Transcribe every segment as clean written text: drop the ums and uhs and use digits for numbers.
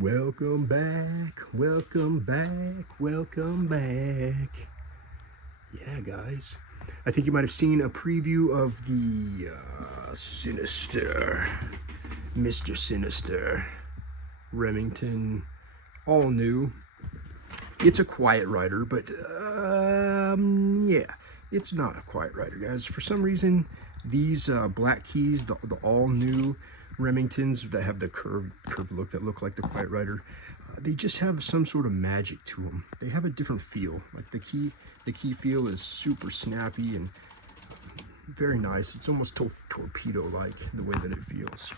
Welcome back, welcome back, welcome back. Yeah, guys. I think you might have seen a preview of the Sinister, Mr. Sinister, Remington, all new. It's a quiet rider, but yeah, it's not a quiet rider, guys. For some reason, these black keys, the all new Remingtons that have the curved look that look like the quiet rider, they just have some sort of magic to them. They have a different feel. Like the key feel is super snappy and very nice. It's almost torpedo-like the way that it feels.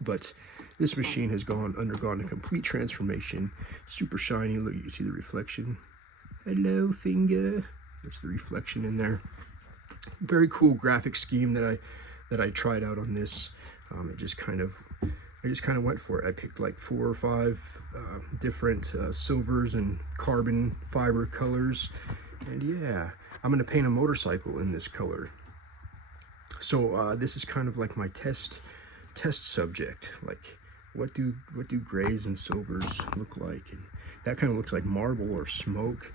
But this machine has undergone a complete transformation. Super shiny. Look, you see the reflection. Hello, finger. That's the reflection in there. Very cool graphic scheme that I tried out on this. I just kind of went for it. I picked like 4 or 5 different silvers and carbon fiber colors, and yeah, I'm gonna paint a motorcycle in this color. So this is kind of like my test subject. Like, what do grays and silvers look like? And that kind of looks like marble or smoke.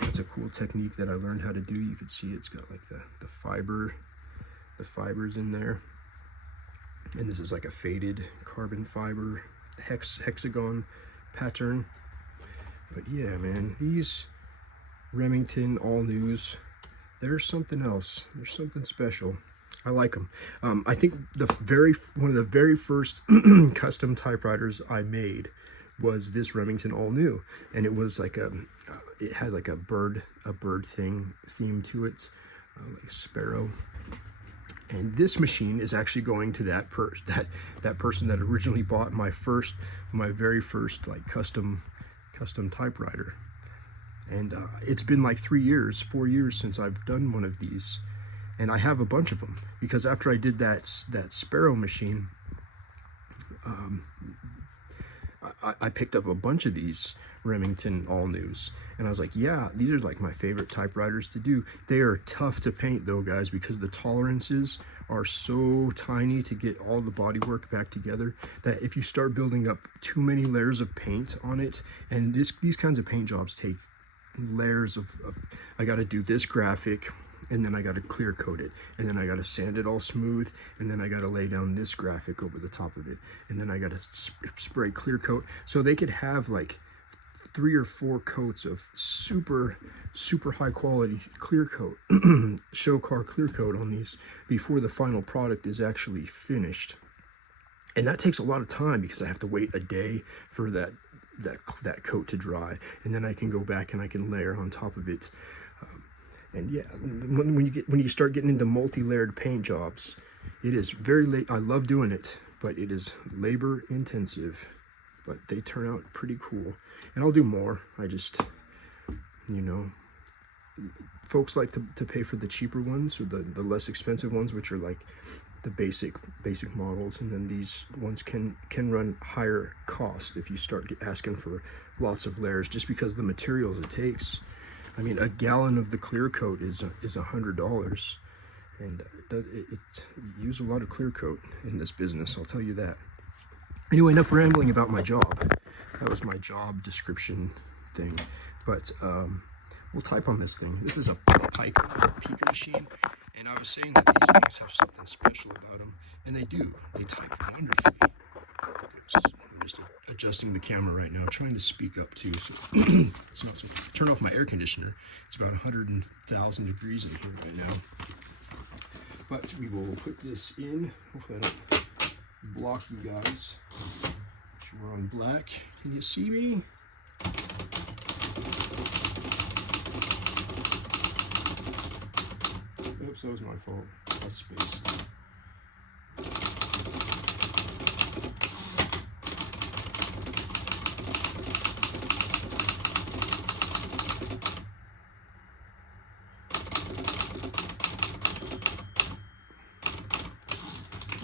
That's a cool technique that I learned how to do. You can see it's got like the fibers in there. And this is like a faded carbon fiber hexagon pattern. But yeah, man, these Remington all news, there's something else. There's something special. I like them. I think one of the very first custom typewriters I made was this Remington all new, and it was like it had like a bird theme to it, like a sparrow. And this machine is actually going to that person that originally bought my very first like custom typewriter. And it's been like 4 years since I've done one of these, and I have a bunch of them because after I did that sparrow machine, I picked up a bunch of these Remington all news, and I was like, yeah, these are like my favorite typewriters to do. They are tough to paint though, guys, because the tolerances are so tiny to get all the bodywork back together that if you start building up too many layers of paint on it, and these kinds of paint jobs take layers of I got to do this graphic, and then I got to clear coat it, and then I got to sand it all smooth, and then I got to lay down this graphic over the top of it, and then I got to spray clear coat. So they could have like 3 or 4 coats of super high quality clear coat, show car clear coat on these before the final product is actually finished. And that takes a lot of time because I have to wait a day for that coat to dry, and then I can go back and I can layer on top of it. And yeah, when you start getting into multi-layered paint jobs, it is I love doing it, but it is labor intensive. But they turn out pretty cool, and I'll do more. I just, folks like to pay for the cheaper ones or the less expensive ones, which are like the basic models, and then these ones can run higher cost if you start asking for lots of layers, just because the materials it takes. I mean, a gallon of the clear coat is $100, and it use a lot of clear coat in this business, I'll tell you that. Anyway, enough rambling about my job. That was my job description thing. But we'll type on this thing. This is a Pica machine, and I was saying that these things have something special about them, and they do. They type wonderfully. I'm just adjusting the camera right now, trying to speak up too, so it's not so. Turn off my air conditioner. It's about 100,000 degrees in here right now. But we will put this in. Hopefully I don't block you guys. We're on black. Can you see me? Oops, that was my fault. That's space.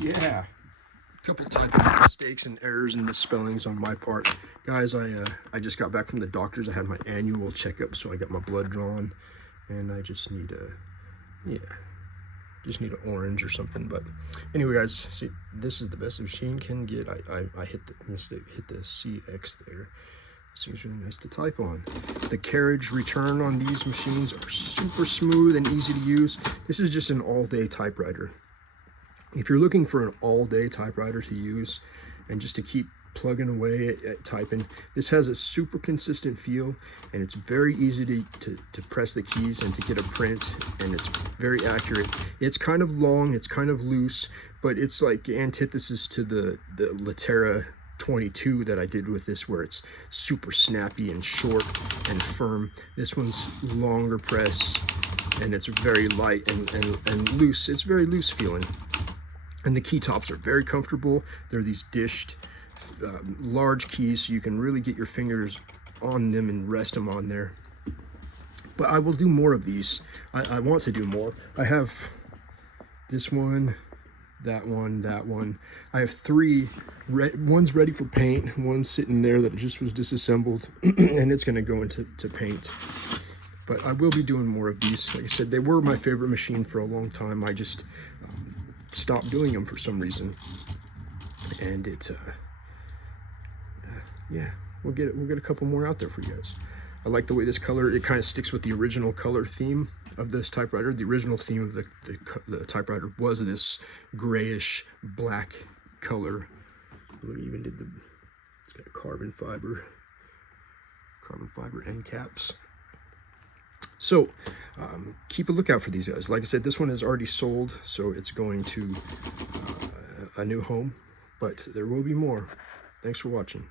Yeah, a couple typing mistakes and errors and misspellings on my part, guys. I just got back from the doctors. I had my annual checkup, so I got my blood drawn, and I just need yeah, just need an orange or something. But anyway, guys, see, this is the best the machine can get. I hit the mistake, hit the CX there. Seems really nice to type on. The carriage return on these machines are super smooth and easy to use. This is just an all-day typewriter. If you're looking for an all-day typewriter to use and just to keep plugging away at typing, this has a super consistent feel, and it's very easy to press the keys and to get a print, and it's very accurate. It's kind of long, it's kind of loose, but it's like antithesis to the Latera 22 that I did with this, where it's super snappy and short and firm. This one's longer press, and it's very light and loose. It's very loose feeling. And the key tops are very comfortable. They're these dished large keys, so you can really get your fingers on them and rest them on there. But I will do more of these. I want to do more. I have this one, that one, that one. I have three. One's ready for paint. One's sitting there that just was disassembled, and it's going to go into paint. But I will be doing more of these. Like I said, they were my favorite machine for a long time. I just stopped doing them for some reason, and yeah, we'll get a couple more out there for you guys. I like the way this color, it kind of sticks with the original color theme of this typewriter. The original theme of the typewriter was this grayish black color. We even did it's got carbon fiber end caps. So keep a lookout for these guys. Like I said, this one is already sold, so it's going to a new home, but there will be more. Thanks for watching.